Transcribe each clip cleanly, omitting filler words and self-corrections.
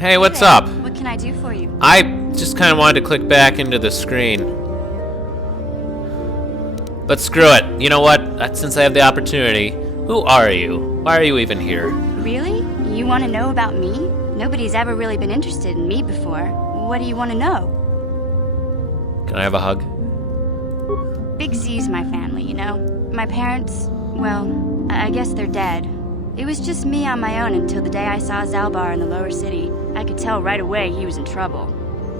Hey, what's there. up? What can I do for you? I just kind of wanted to click back into the screen. But screw it. You know what? Since I have the opportunity, who are you? Why are you even here? Really? You want to know about me? Nobody's ever really been interested in me before. What do you want to know? Can I have a hug? Big Z's my family, you know? My parents, well, I guess they're dead. It was just me on my own until the day I saw Zalbar in the lower city. I could tell right away he was in trouble.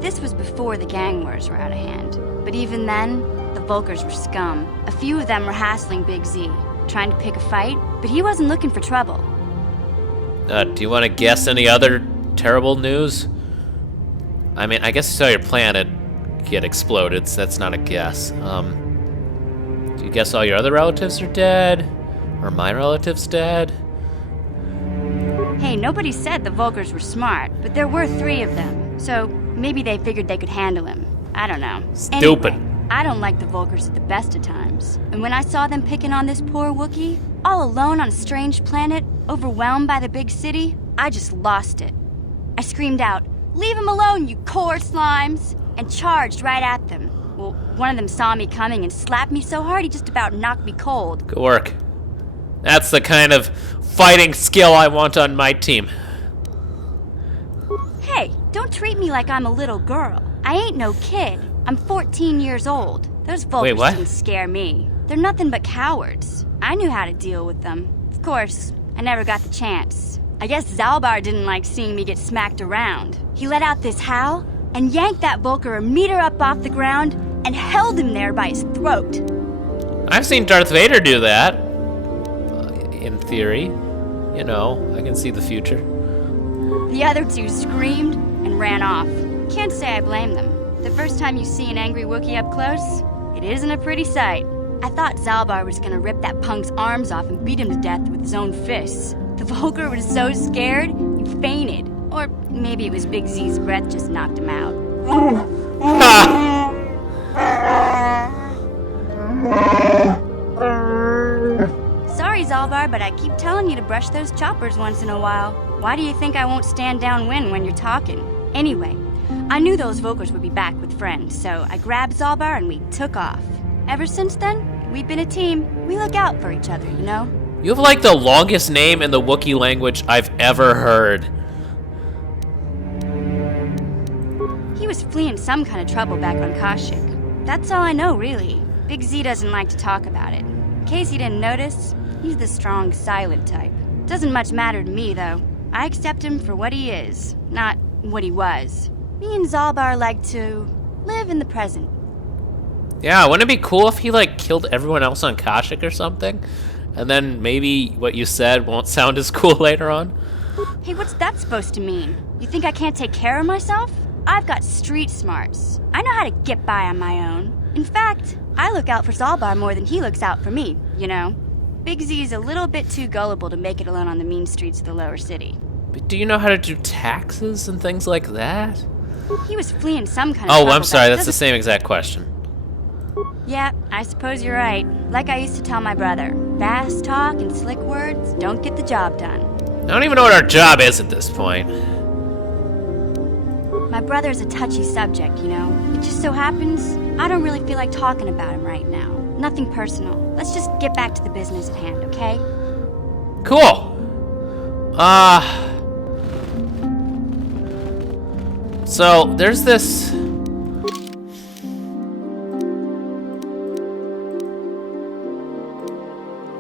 This was before the gang wars were out of hand. But even then, the Volkers were scum. A few of them were hassling Big Z, trying to pick a fight, but he wasn't looking for trouble. Do you want to guess any other terrible news? I mean, I guess you saw your planet get exploded, so that's not a guess. Do you guess all your other relatives are dead? Or my relatives dead? Hey, nobody said the Volkers were smart, but there were 3 of them. So maybe they figured they could handle him. I don't know. Stupid. Anyway, I don't like the Volkers at the best of times. And when I saw them picking on this poor Wookiee, all alone on a strange planet, overwhelmed by the big city, I just lost it. I screamed out, "Leave him alone, you core slimes!" and charged right at them. Well, one of them saw me coming and slapped me so hard he just about knocked me cold. Good work. That's the kind of fighting skill I want on my team. Hey, don't treat me like I'm a little girl. I ain't no kid. I'm 14 years old. Those Volkers what? didn't scare me. They're nothing but cowards. I knew how to deal with them. Of course, I never got the chance. I guess Zalbar didn't like seeing me get smacked around. He let out this howl and yanked that Volker a meter up off the ground and held him there by his throat. I've seen Darth Vader do that. In theory. You know, I can see the future. The other 2 screamed and ran off. Can't say I blame them. The first time you see an angry Wookiee up close, it isn't a pretty sight. I thought Zalbar was gonna rip that punk's arms off and beat him to death with his own fists. The Volker was so scared, he fainted. Or maybe it was Big Z's breath just knocked him out. Sorry, Zalbar, but I keep telling you to brush those choppers once in a while. Why do you think I won't stand downwind when you're talking? Anyway, I knew those Volkers would be back with friends, so I grabbed Zalbar and we took off. Ever since then, we've been a team. We look out for each other, you know? You have like the longest name in the Wookiee language I've ever heard. He was fleeing some kind of trouble back on Kashyyyk. That's all I know, really. Big Z doesn't like to talk about it. In case you didn't notice, he's the strong, silent type. Doesn't much matter to me, though. I accept him for what he is, not what he was. Me and Zalbar like to live in the present. Yeah, wouldn't it be cool if he like killed everyone else on Kashyyyk or something? And then maybe what you said won't sound as cool later on? Hey, what's that supposed to mean? You think I can't take care of myself? I've got street smarts. I know how to get by on my own. In fact, I look out for Zalbar more than he looks out for me, you know? Big Z's a little bit too gullible to make it alone on the mean streets of the lower city. But do you know how to do taxes and things like that? He was fleeing some kind of Oh, trouble I'm sorry, that that's the same exact question. Yeah, I suppose you're right. Like I used to tell my brother, fast talk and slick words don't get the job done. I don't even know what our job is at this point. My brother's a touchy subject, you know? It just so happens I don't really feel like talking about him right now. Nothing personal. Let's just get back to the business at hand, okay? Cool. So there's this.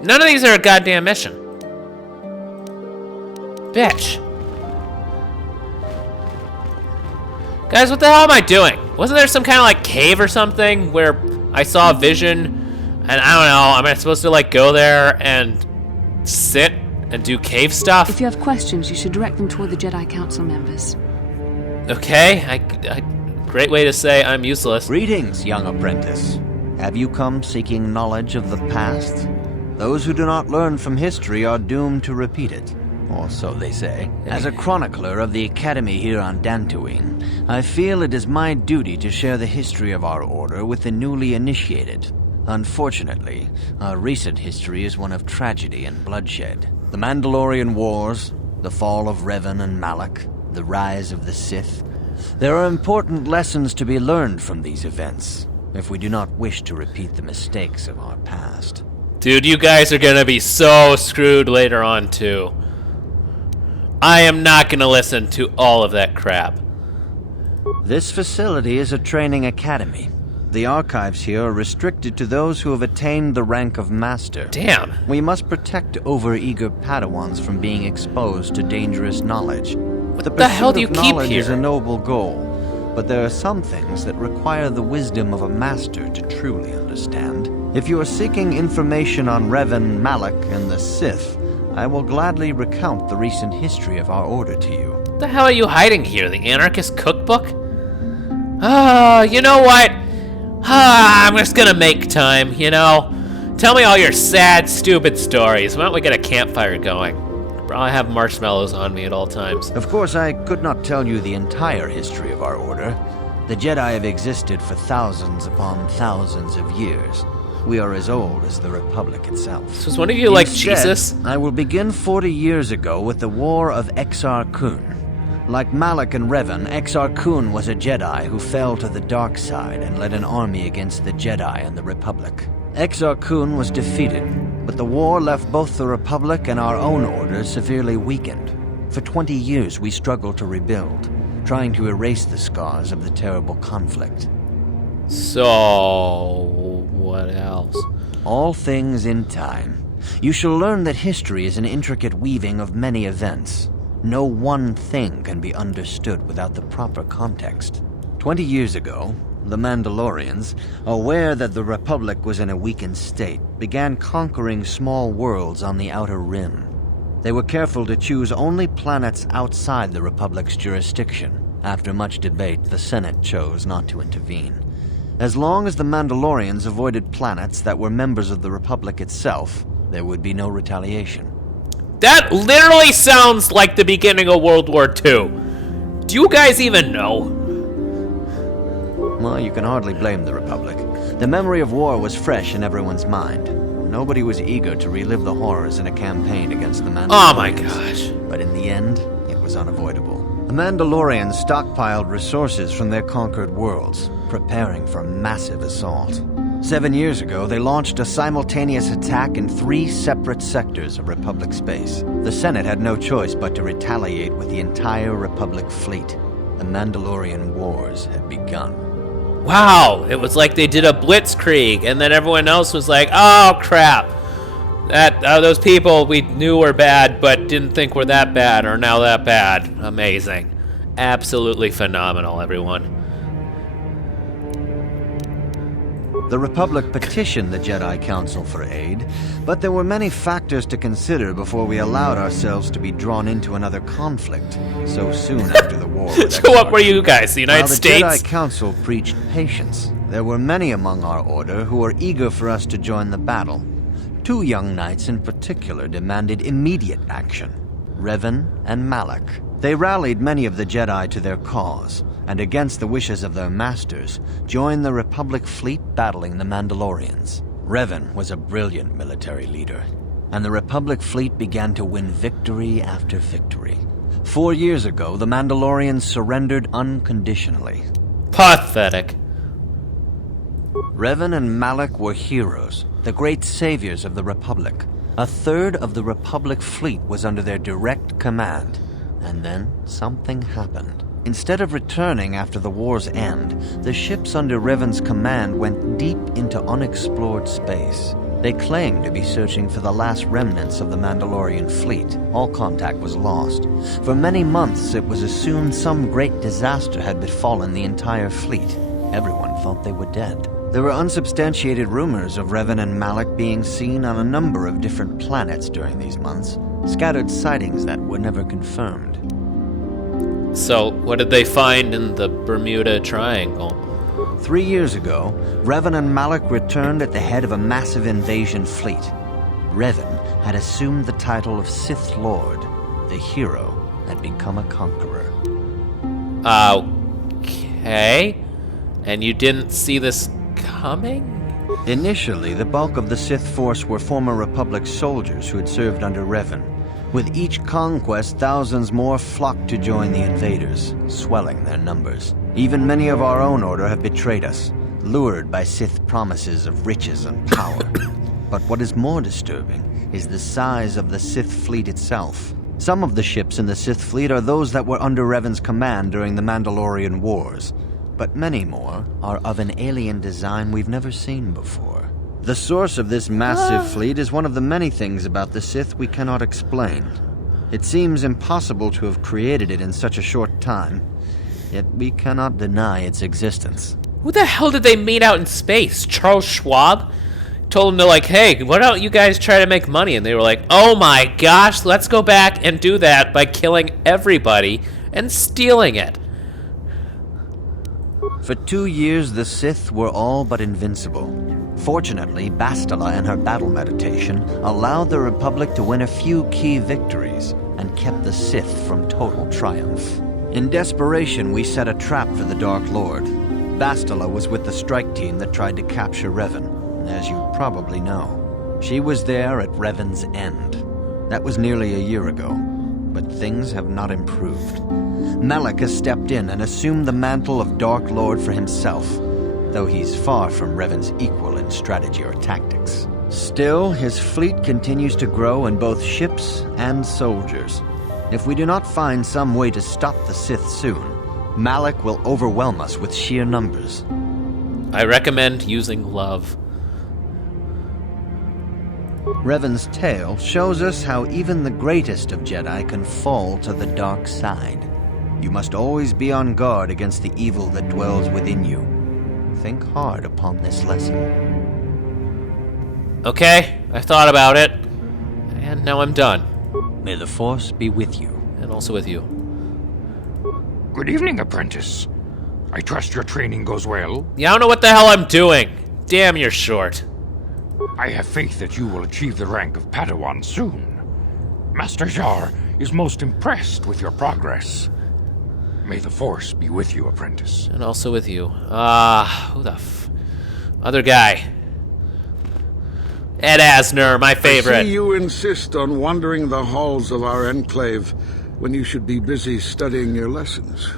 None of these are a goddamn mission. Bitch. Guys, what the hell am I doing? Wasn't there some kind of like cave or something where I saw a vision and I don't know, am I supposed to like go there and sit and do cave stuff? If you have questions, you should direct them toward the Jedi Council members. Okay, great way to say I'm useless. Greetings, young apprentice. Have you come seeking knowledge of the past? Those who do not learn from history are doomed to repeat it, or so they say. As a chronicler of the Academy here on Dantooine, I feel it is my duty to share the history of our order with the newly initiated. Unfortunately, our recent history is one of tragedy and bloodshed. The Mandalorian Wars, the fall of Revan and Malak, the rise of the Sith. There are important lessons to be learned from these events, if we do not wish to repeat the mistakes of our past. Dude, you guys are gonna be so screwed later on, too. I am not gonna listen to all of that crap. This facility is a training academy. The archives here are restricted to those who have attained the rank of master. Damn. We must protect overeager Padawans from being exposed to dangerous knowledge. What the hell do you keep knowledge is here? a noble goal, but there are some things that require the wisdom of a master to truly understand. If you are seeking information on Revan, Malak, and the Sith, I will gladly recount the recent history of our order to you. What the hell are you hiding here? The Anarchist Cookbook? You know what? I'm just gonna make time, you know? Tell me all your sad, stupid stories. Why don't we get a campfire going? I have marshmallows on me at all times. Of course, I could not tell you the entire history of our order. The Jedi have existed for thousands upon thousands of years. We are as old as the Republic itself. So is one of you like Instead, Jesus? I will begin 40 years ago with the War of Exar Kun. Like Malak and Revan, Exar Kun was a Jedi who fell to the dark side and led an army against the Jedi and the Republic. Exar Kun was defeated, but the war left both the Republic and our own order severely weakened. For 20 years we struggled to rebuild, trying to erase the scars of the terrible conflict. So, what else? All things in time. You shall learn that history is an intricate weaving of many events. No one thing can be understood without the proper context. 20 years ago, the Mandalorians, aware that the Republic was in a weakened state, began conquering small worlds on the Outer Rim. They were careful to choose only planets outside the Republic's jurisdiction. After much debate, the Senate chose not to intervene. As long as the Mandalorians avoided planets that were members of the Republic itself, there would be no retaliation. That literally sounds like the beginning of World War II. Do you guys even know? Well, you can hardly blame the Republic. The memory of war was fresh in everyone's mind. Nobody was eager to relive the horrors in a campaign against the Mandalorians. Oh my gosh. But in the end, it was unavoidable. The Mandalorians stockpiled resources from their conquered worlds, preparing for a massive assault. 7 years ago, they launched a simultaneous attack in 3 separate sectors of Republic space. The Senate had no choice but to retaliate with the entire Republic fleet. The Mandalorian Wars had begun. Wow, it was like they did a blitzkrieg, and then everyone else was like, oh crap. Those people we knew were bad, but didn't think were that bad, are now that bad. Amazing. Absolutely phenomenal, everyone. The Republic petitioned the Jedi Council for aid, but there were many factors to consider before we allowed ourselves to be drawn into another conflict so soon after the war with So what were you guys, the United While the States? Jedi Council preached patience, there were many among our order who were eager for us to join the battle. 2 young knights in particular demanded immediate action, Revan and Malak. They rallied many of the Jedi to their cause, and against the wishes of their masters, joined the Republic fleet battling the Mandalorians. Revan was a brilliant military leader, and the Republic fleet began to win victory after victory. 4 years ago, the Mandalorians surrendered unconditionally. Pathetic. Revan and Malak were heroes, the great saviors of the Republic. A third of the Republic fleet was under their direct command. And then something happened. Instead of returning after the war's end, the ships under Revan's command went deep into unexplored space. They claimed to be searching for the last remnants of the Mandalorian fleet. All contact was lost. For many months, it was assumed some great disaster had befallen the entire fleet. Everyone thought they were dead. There were unsubstantiated rumors of Revan and Malak being seen on a number of different planets during these months, scattered sightings that were never confirmed. So, what did they find in the Bermuda Triangle? 3 years ago, Revan and Malak returned at the head of a massive invasion fleet. Revan had assumed the title of Sith Lord. The hero had become a conqueror. Okay. And you didn't see this coming? Initially, the bulk of the Sith force were former Republic soldiers who had served under Revan. With each conquest, thousands more flock to join the invaders, swelling their numbers. Even many of our own order have betrayed us, lured by Sith promises of riches and power. But what is more disturbing is the size of the Sith fleet itself. Some of the ships in the Sith fleet are those that were under Revan's command during the Mandalorian Wars, but many more are of an alien design we've never seen before. The source of this massive fleet is one of the many things about the Sith we cannot explain. It seems impossible to have created it in such a short time, yet we cannot deny its existence. Who the hell did they meet out in space? Charles Schwab? Told them to like, hey, why don't you guys try to make money? And they were like, oh my gosh, let's go back and do that by killing everybody and stealing it. For 2 years, the Sith were all but invincible. Fortunately, Bastila and her battle meditation allowed the Republic to win a few key victories and kept the Sith from total triumph. In desperation, we set a trap for the Dark Lord. Bastila was with the strike team that tried to capture Revan, as you probably know. She was there at Revan's end. That was nearly a year ago, but things have not improved. Malak has stepped in and assumed the mantle of Dark Lord for himself, though he's far from Revan's equal in strategy or tactics. Still, his fleet continues to grow in both ships and soldiers. If we do not find some way to stop the Sith soon, Malak will overwhelm us with sheer numbers. I recommend using love. Revan's tale shows us how even the greatest of Jedi can fall to the dark side. You must always be on guard against the evil that dwells within you. Think hard upon this lesson. Okay, I thought about it, and now I'm done. May the Force be with you. And also with you. Good evening, apprentice. I trust your training goes well. Yeah, I don't know what the hell I'm doing. Damn, you're short. I have faith that you will achieve the rank of Padawan soon. Master Jar is most impressed with your progress. May the Force be with you, apprentice. And also with you. Who the other guy. Ed Asner, my I favorite. see you insist on wandering the halls of our enclave when you should be busy studying your lessons.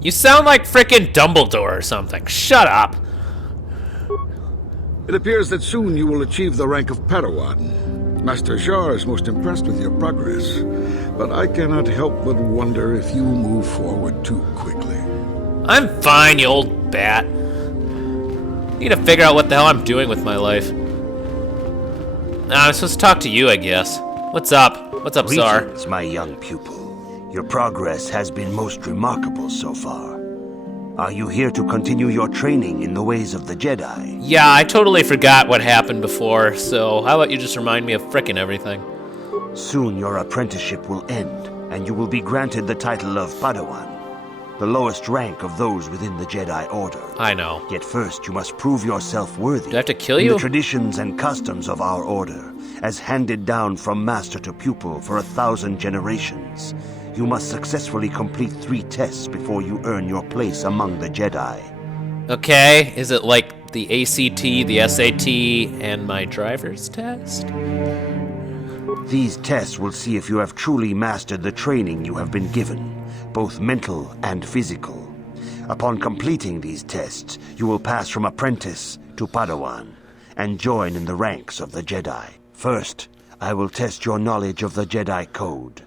You sound like frickin' Dumbledore or something. Shut up. It appears that soon you will achieve the rank of Padawan. Master Jar is most impressed with your progress, but I cannot help but wonder if you move forward too quickly. I'm fine, you old bat. Need to figure out what the hell I'm doing with my life. Nah, I'm supposed to talk to you, I guess. What's up? What's up, Czar? Greetings, my young pupil. Your progress has been most remarkable so far. Are you here to continue your training in the ways of the Jedi? Yeah, I totally forgot what happened before, so how about you just remind me of frickin' everything? Soon your apprenticeship will end, and you will be granted the title of Padawan, the lowest rank of those within the Jedi Order. I know. Yet first you must prove yourself worthy. Do I have to kill in you? the traditions and customs of our order, as handed down from master to pupil for 1,000 generations. You must successfully complete 3 tests before you earn your place among the Jedi. Okay, is it like the ACT, the SAT, and my driver's test? These tests will see if you have truly mastered the training you have been given, both mental and physical. Upon completing these tests, you will pass from apprentice to Padawan and join in the ranks of the Jedi. First, I will test your knowledge of the Jedi Code.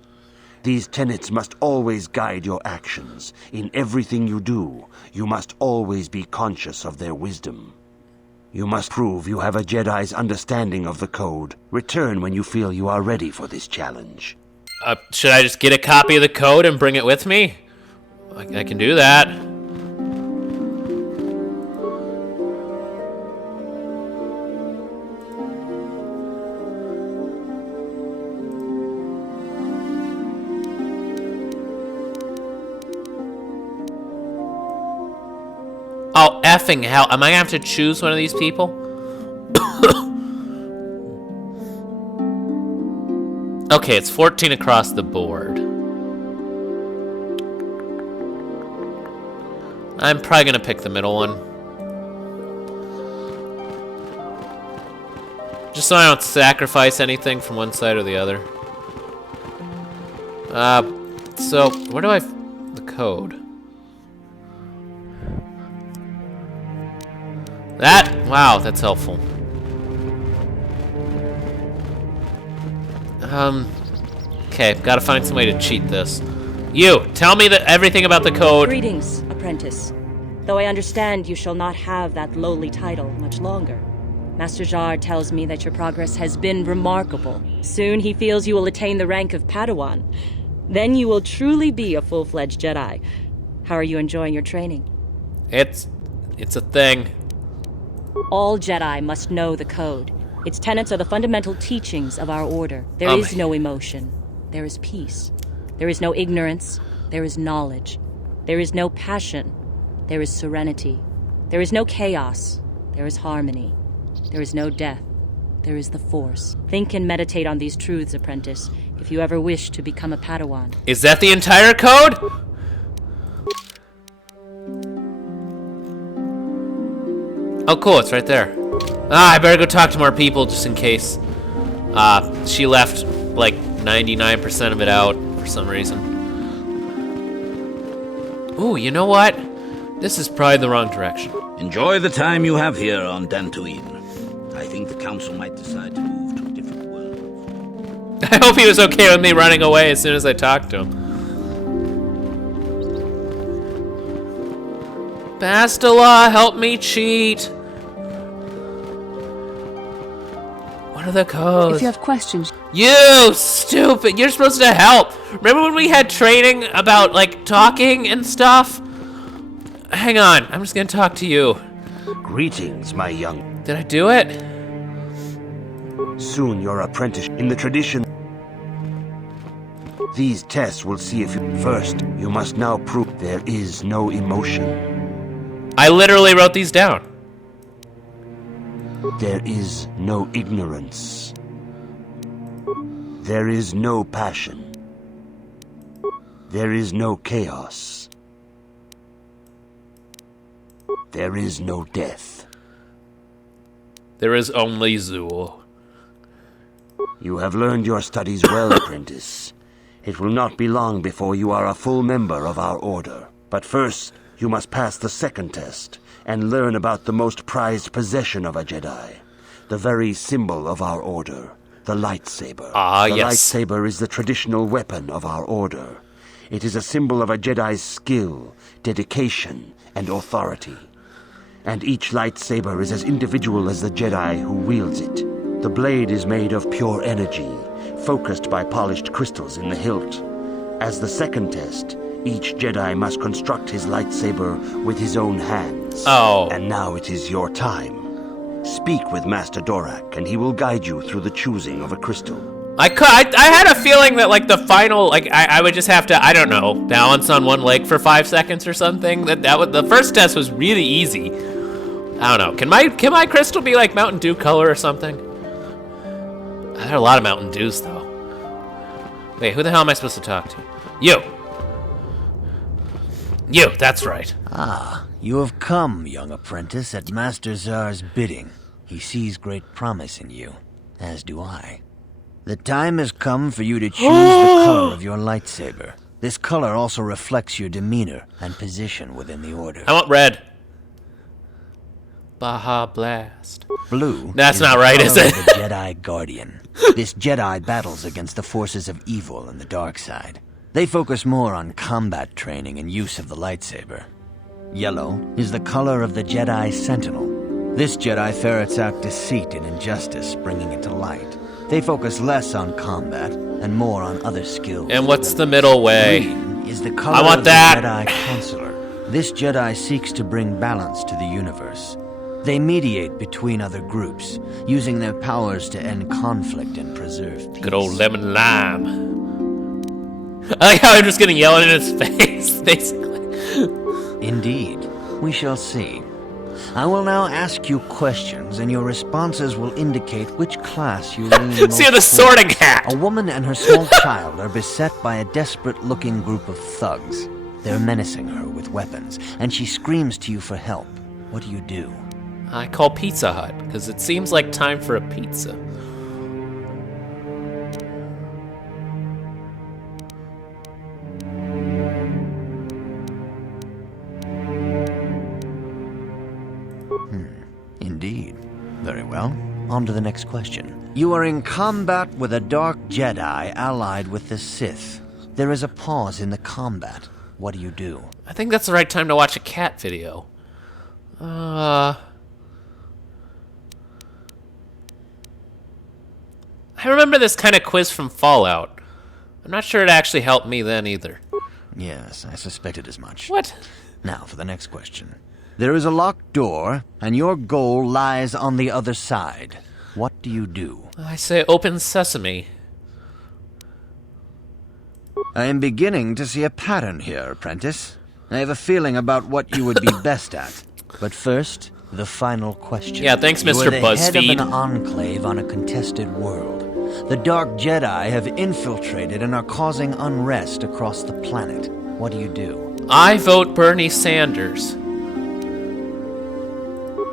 These tenets must always guide your actions. In everything you do, you must always be conscious of their wisdom. You must prove you have a Jedi's understanding of the code. Return when you feel you are ready for this challenge. Should I just get a copy of the code and bring it with me? I can do that. Oh, effing hell. Am I gonna have to choose one of these people? Okay, it's 14 across the board. I'm probably gonna pick the middle one. Just so I don't sacrifice anything from one side or the other. So, where do I... the code? That? Wow, that's helpful. Okay, gotta find some way to cheat this. You, tell me everything about the code. Greetings, apprentice. Though I understand you shall not have that lowly title much longer. Master Jar tells me that your progress has been remarkable. Soon he feels you will attain the rank of Padawan. Then you will truly be a full-fledged Jedi. How are you enjoying your training? It's a thing. All Jedi must know the code. Its tenets are the fundamental teachings of our order. There is no emotion. There is peace. There is no ignorance. There is knowledge. There is no passion. There is serenity. There is no chaos. There is harmony. There is no death. There is the Force. Think and meditate on these truths, apprentice, if you ever wish to become a Padawan. Is that the entire code? Oh, cool, it's right there. I better go talk to more people just in case. She left like 99% of it out for some reason. Ooh, you know what? This is probably the wrong direction. Enjoy the time you have here on Dantooine. I think the council might decide to move to a different world. I hope he was okay with me running away as soon as I talked to him. Bastila, help me cheat. What are the codes? If you have questions... You stupid! You're supposed to help! Remember when we had training about, like, talking and stuff? Hang on, I'm just gonna talk to you. Greetings, my young... Did I do it? Soon your apprentice in the tradition. These tests will see if you... First, you must now prove there is no emotion. I literally wrote these down. There is no ignorance. There is no passion. There is no chaos. There is no death. There is only Zool. You have learned your studies well, apprentice. It will not be long before you are a full member of our order. But first, you must pass the second test and learn about the most prized possession of a Jedi. The very symbol of our order, the lightsaber. Ah, the yes. lightsaber is the traditional weapon of our order. It is a symbol of a Jedi's skill, dedication, and authority. And each lightsaber is as individual as the Jedi who wields it. The blade is made of pure energy, focused by polished crystals in the hilt. As the second test, each Jedi must construct his lightsaber with his own hands. Oh. And now it is your time. Speak with Master Dorak, and he will guide you through the choosing of a crystal. I had a feeling that, like, the final, like, I would just have to, I don't know, balance on one leg for 5 seconds or something. The first test was really easy. I don't know. Can my crystal be like Mountain Dew color or something? There are a lot of Mountain Dews though. Wait, who the hell am I supposed to talk to? You, that's right. Ah, you have come, young apprentice, at Master Zar's bidding. He sees great promise in you, as do I. The time has come for you to choose the color of your lightsaber. This color also reflects your demeanor and position within the Order. I want red. Baja Blast. Blue. That's is not the right, color is it? of the Jedi Guardian. This Jedi battles against the forces of evil and the dark side. They focus more on combat training and use of the lightsaber. Yellow is the color of the Jedi Sentinel. This Jedi ferrets out deceit and injustice, bringing it to light. They focus less on combat and more on other skills. And what's the middle way? Green is the color I want of that. the Jedi Counselor. This Jedi seeks to bring balance to the universe. They mediate between other groups, using their powers to end conflict and preserve peace. Good old lemon lime. I like how I'm just gonna yell it in his face, basically. Indeed. We shall see. I will now ask you questions, and your responses will indicate which class you lean most See the sorting hat. A woman and her small child are beset by a desperate-looking group of thugs. They're menacing her with weapons, and she screams to you for help. What do you do? I call Pizza Hut, because it seems like time for a pizza. Very well. On to the next question. You are in combat with a dark Jedi allied with the Sith. There is a pause in the combat. What do you do? I think that's the right time to watch a cat video. I remember this kind of quiz from Fallout. I'm not sure it actually helped me then either. Yes, I suspected as much. What? Now for the next question. There is a locked door, and your goal lies on the other side. What do you do? I say open sesame. I am beginning to see a pattern here, apprentice. I have a feeling about what you would be best at. But first, the final question. Yeah, thanks, You Mr. are the head of BuzzFeed. an enclave on a contested world. The Dark Jedi have infiltrated and are causing unrest across the planet. What do you do? I vote Bernie Sanders.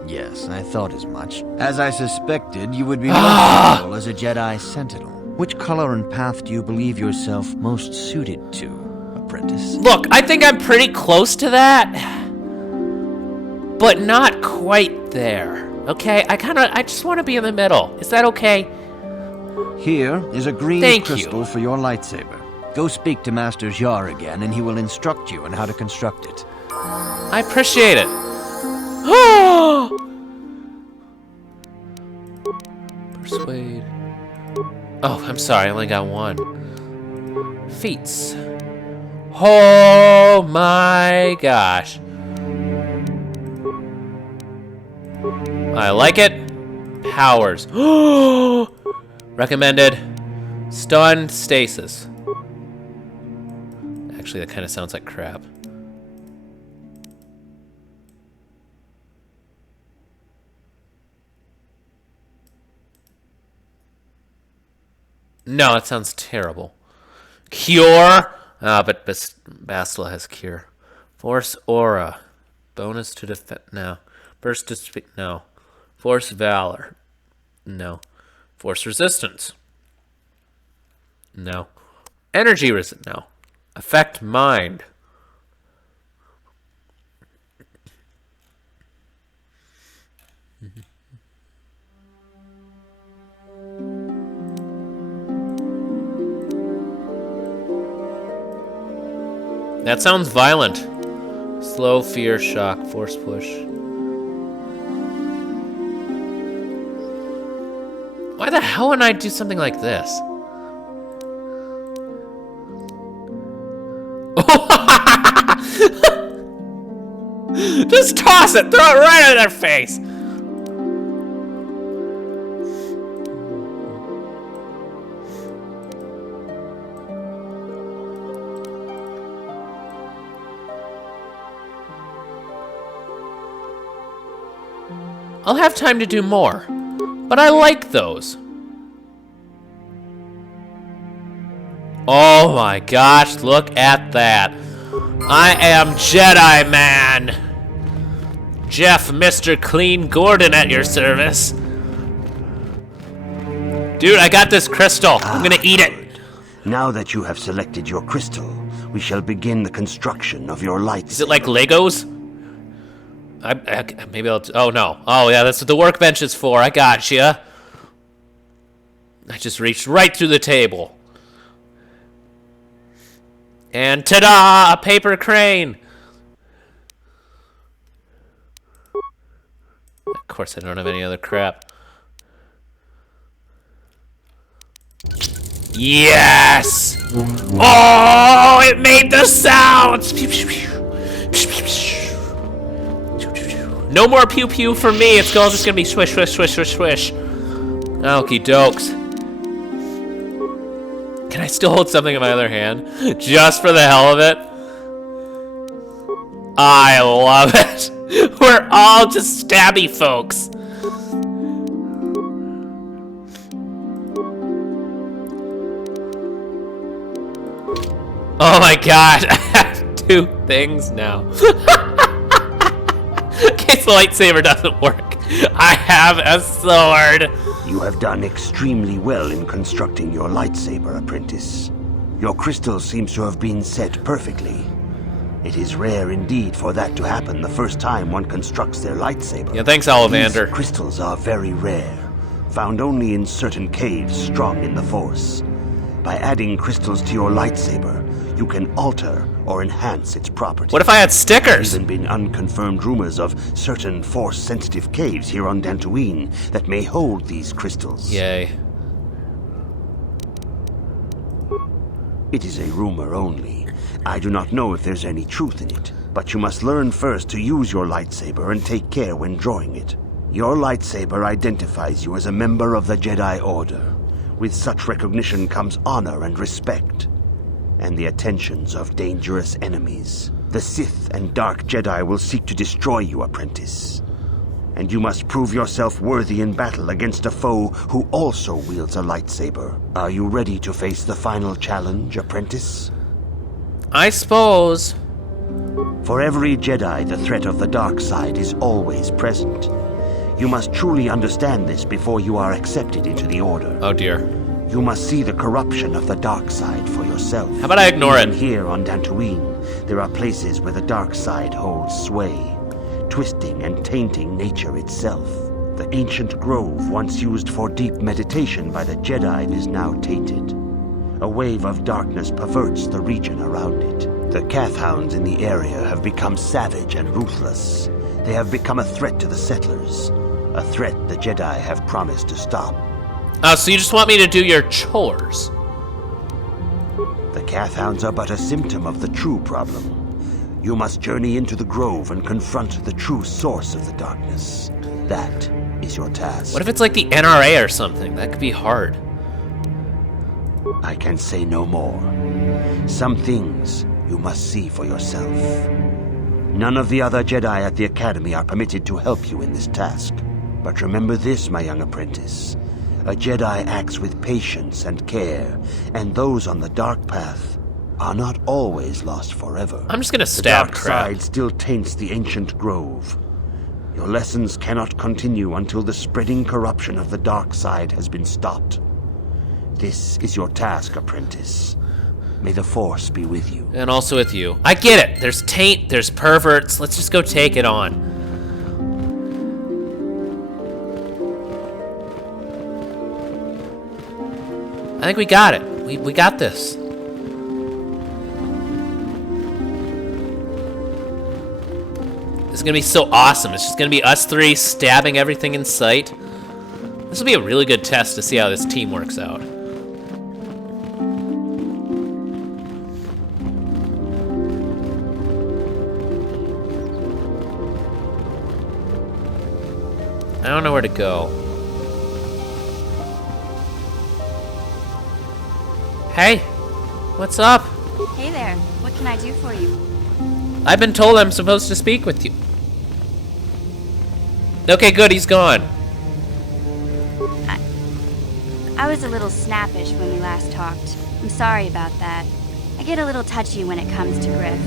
Yes, I thought as much. As I suspected, you would be most useful as a Jedi Sentinel. Which color and path do you believe yourself most suited to, apprentice? Look, I think I'm pretty close to that, but not quite there. Okay, I just want to be in the middle. Is that okay? Here is a green Thank crystal you. for your lightsaber. Go speak to Master Jar again, and he will instruct you on how to construct it. I appreciate it. Persuade. Oh, I'm sorry, I only got one. Feats. Oh my gosh. I like it. Powers. Recommended. Stunned stasis. Actually, that kind of sounds like crap. No, it sounds terrible. Cure? Ah, but Bastila has cure. Force aura. Bonus to defend. No. Burst to speak. No. Force valor. No. Force resistance. No. Energy resistance. No. Affect mind. That sounds violent. Slow, fear, shock, force push. Why the hell would I do something like this? Just toss it! Throw it right in their face! I'll have time to do more, but I like those. Oh my gosh, look at that. I am Jedi Man. Jeff, Mr. Clean Gordon at your service. Dude, I got this crystal. I'm gonna eat it. Now that you have selected your crystal, we shall begin the construction of your lightsaber. Is it like Legos? Maybe I'll... Oh, no. Oh, yeah, that's what the workbench is for. I gotcha. I just reached right through the table. And ta-da! A paper crane! Of course, I don't have any other crap. Yes! Oh, it made the sounds! No more pew pew for me. It's all just gonna be swish, swish, swish, swish, swish. Okie dokes. Can I still hold something in my other hand? Just for the hell of it? I love it. We're all just stabby folks. Oh my god, I have two things now. In case the lightsaber doesn't work, I have a sword. You have done extremely well in constructing your lightsaber, apprentice. Your crystal seems to have been set perfectly. It is rare indeed for that to happen the first time one constructs their lightsaber. Yeah, thanks, Ollivander. These crystals are very rare, found only in certain caves strong in the Force. By adding crystals to your lightsaber, you can alter or enhance its properties. What if I had There stickers? have even been unconfirmed rumors of certain Force-sensitive caves here on Dantooine that may hold these crystals. Yay. It is a rumor only. I do not know if there's any truth in it, but you must learn first to use your lightsaber and take care when drawing it. Your lightsaber identifies you as a member of the Jedi Order. With such recognition comes honor and respect, and the attentions of dangerous enemies. The Sith and Dark Jedi will seek to destroy you, apprentice. And you must prove yourself worthy in battle against a foe who also wields a lightsaber. Are you ready to face the final challenge, apprentice? I suppose. For every Jedi, the threat of the dark side is always present. You must truly understand this before you are accepted into the Order. Oh dear. You must see the corruption of the dark side for yourself. How about I ignore Even it? Here on Dantooine, there are places where the dark side holds sway, twisting and tainting nature itself. The ancient grove, once used for deep meditation by the Jedi, is now tainted. A wave of darkness perverts the region around it. The Kath hounds in the area have become savage and ruthless. They have become a threat to the settlers, a threat the Jedi have promised to stop. Oh, so you just want me to do your chores? The Kath hounds are but a symptom of the true problem. You must journey into the grove and confront the true source of the darkness. That is your task. What if it's like the NRA or something? That could be hard. I can say no more. Some things you must see for yourself. None of the other Jedi at the Academy are permitted to help you in this task. But remember this, my young apprentice. A Jedi acts with patience and care, and those on the dark path are not always lost forever. I'm just gonna The stab dark crap. side still taints the ancient grove. Your lessons cannot continue until the spreading corruption of the dark side has been stopped. This is your task, apprentice. May the Force be with you. And also with you. I get it. There's taint, there's perverts. Let's just go take it on. I think we got it. We got this. This is gonna be so awesome. It's just gonna be us three stabbing everything in sight. This will be a really good test to see how this team works out. I don't know where to go. Hey, what's up? Hey there, what can I do for you? I've been told I'm supposed to speak with you. Okay, good, he's gone. I was a little snappish when we last talked. I'm sorry about that. I get a little touchy when it comes to Griff.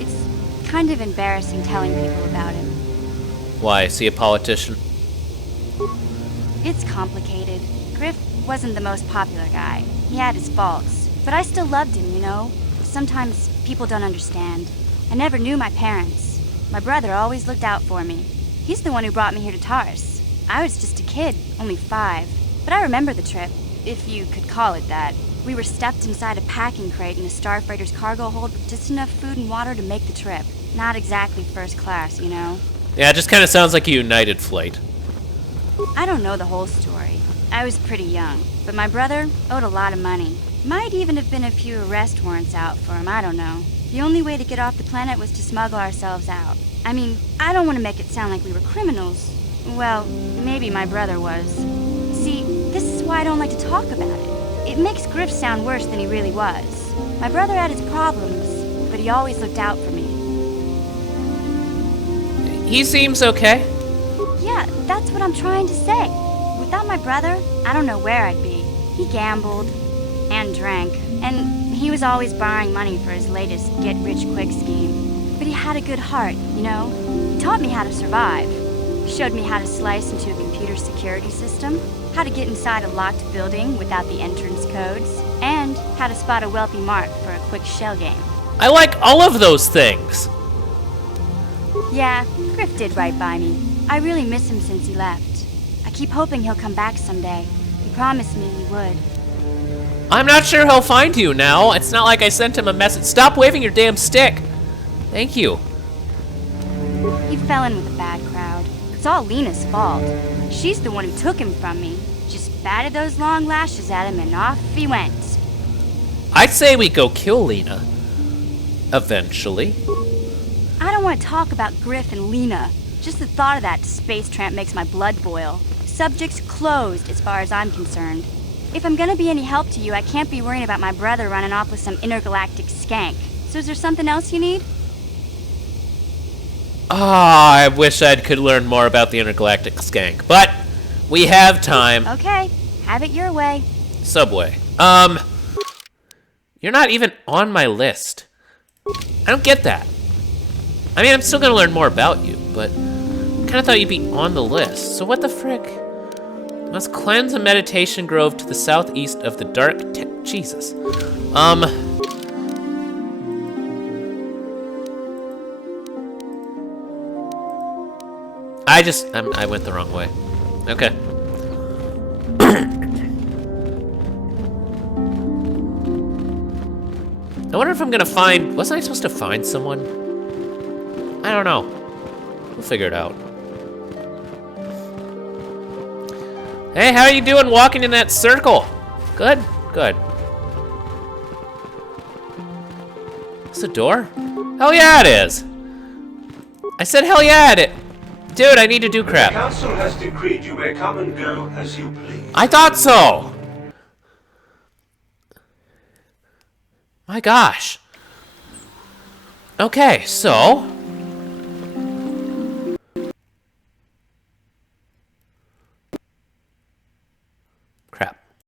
It's kind of embarrassing telling people about him. Why, is he a politician? It's complicated. Griff wasn't the most popular guy. He had his faults. But I still loved him, you know? Sometimes people don't understand. I never knew my parents. My brother always looked out for me. He's the one who brought me here to Taris. I was just a kid, only 5. But I remember the trip, if you could call it that. We were stuffed inside a packing crate in a starfreighter's cargo hold with just enough food and water to make the trip. Not exactly first class, you know? Yeah, it just kind of sounds like a United flight. I don't know the whole story. I was pretty young, but my brother owed a lot of money. Might even have been a few arrest warrants out for him, I don't know. The only way to get off the planet was to smuggle ourselves out. I mean, I don't want to make it sound like we were criminals. Well, maybe my brother was. See, this is why I don't like to talk about it. It makes Griff sound worse than he really was. My brother had his problems, but he always looked out for me. He seems okay. Yeah, that's what I'm trying to say. Without my brother, I don't know where I'd be. He gambled and drank, and he was always borrowing money for his latest get-rich-quick scheme. But he had a good heart, you know? He taught me how to survive. Showed me how to slice into a computer security system, how to get inside a locked building without the entrance codes, and how to spot a wealthy mark for a quick shell game. I like all of those things. Yeah, Griff did right by me. I really miss him since he left. I keep hoping he'll come back someday. He promised me he would. I'm not sure he'll find you now. It's not like I sent him a message. Stop waving your damn stick. Thank you. He fell in with a bad crowd. It's all Lena's fault. She's the one who took him from me. Just batted those long lashes at him and off he went. I'd say we go kill Lena. Eventually. I don't want to talk about Griff and Lena. Just the thought of that space tramp makes my blood boil. Subject's closed as far as I'm concerned. If I'm gonna be any help to you, I can't be worrying about my brother running off with some intergalactic skank. So is there something else you need? Ah, I wish I could learn more about the intergalactic skank, but we have time. Okay, have it your way. Subway. You're not even on my list. I don't get that. I mean, I'm still gonna learn more about you, but I kinda thought you'd be on the list. So what the frick? Must cleanse a meditation grove to the southeast of the dark Jesus. I went the wrong way. Okay. I wonder if I'm gonna find... Wasn't I supposed to find someone? I don't know. We'll figure it out. Hey, how are you doing walking in that circle? Good? Good. Is it a door? Hell yeah it is! I said hell yeah it. Dude, I need to do crap. The council has decreed you may come and go as you please. I thought so! My gosh. Okay, so...